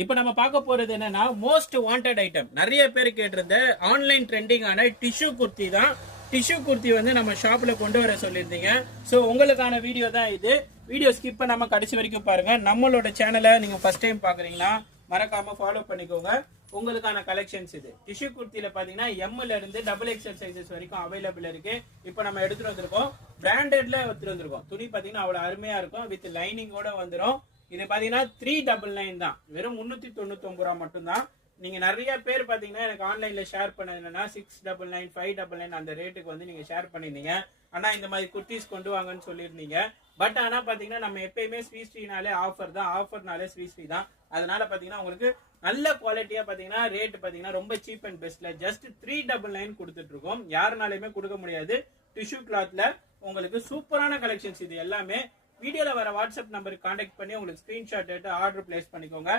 இப்போ நம்ம பார்க்க போறது என்னன்னா மோஸ்ட் வாண்டட் ஐட்டம். நிறைய பேர் கேட்டிருந்த ஆன்லைன் ட்ரெண்டிங்கான டிஷ்யூ குர்த்தி தான். டிஷ்யூ குர்த்தி வந்து நம்ம ஷாப்ல கொண்டு வர சொல்லியிருந்தீங்க. ஸோ உங்களுக்கான வீடியோ தான் இது. வீடியோ ஸ்கிப் பண்ணாம கடைசி வரைக்கும் பாருங்க. நம்மளோட சேனலை நீங்க ஃபர்ஸ்ட் டைம் பாக்குறீங்கன்னா மறக்காம ஃபாலோ பண்ணிக்கோங்க. உங்களுக்கான கலெக்ஷன்ஸ் இது. டிஷ்யூ குர்த்தியில பாத்தீங்கன்னா எம்ல இருந்து டபுள் எக்ஸ்எல் சைசஸ் வரைக்கும் அவைலபிள் இருக்கு. இப்போ நம்ம எடுத்துட்டு வந்திருக்கோம். பிராண்டட்ல எடுத்துட்டு வந்திருக்கோம். துணி பாத்தீங்கன்னா அவ்வளவு அருமையா இருக்கும். வித் லைனிங்கோட வந்துடும். இது பாத்தீங்கன்னா 399 தான். வெறும் 399 ரூபா மட்டும்தான். நீங்க நிறைய பேர் பாத்தீங்கன்னா எனக்கு ஆன்லைன்ல ஷேர் பண்ணது என்னன்னா 699 599 அந்த ரேட்டுக்கு வந்து நீங்க ஷேர் பண்ணிருந்தீங்க. ஆனா இந்த மாதிரி குர்த்திஸ் கொண்டு வாங்கன்னு சொல்லியிருந்தீங்க. பட் ஆனா பாத்தீங்கன்னா நம்ம எப்பயுமே ஸ்ரீஸ்ரீனாலே ஆஃபர் தான். ஆஃபர்னாலே ஸ்ரீஸ்ரீ தான். அதனால பாத்தீங்கன்னா உங்களுக்கு நல்ல குவாலிட்டியா பாத்தீங்கன்னா ரேட் பாத்தீங்கன்னா ரொம்ப சீப் அண்ட் பெஸ்ட்ல ஜஸ்ட் 399 கொடுத்துட்டு இருக்கோம். யாருனாலுமே கொடுக்க முடியாது. டிஷ்யூ கிளாத்ல உங்களுக்கு சூப்பரான கலெக்ஷன்ஸ் இது எல்லாமே. வீடியோல வர வாட்ஸ்அப் நம்பருக்கு கான்டாக்ட் பண்ணி உங்களுக்கு ஸ்கிரீன்ஷாட் எடுத்து ஆர்டர் பிளேஸ் பண்ணிக்கோங்க.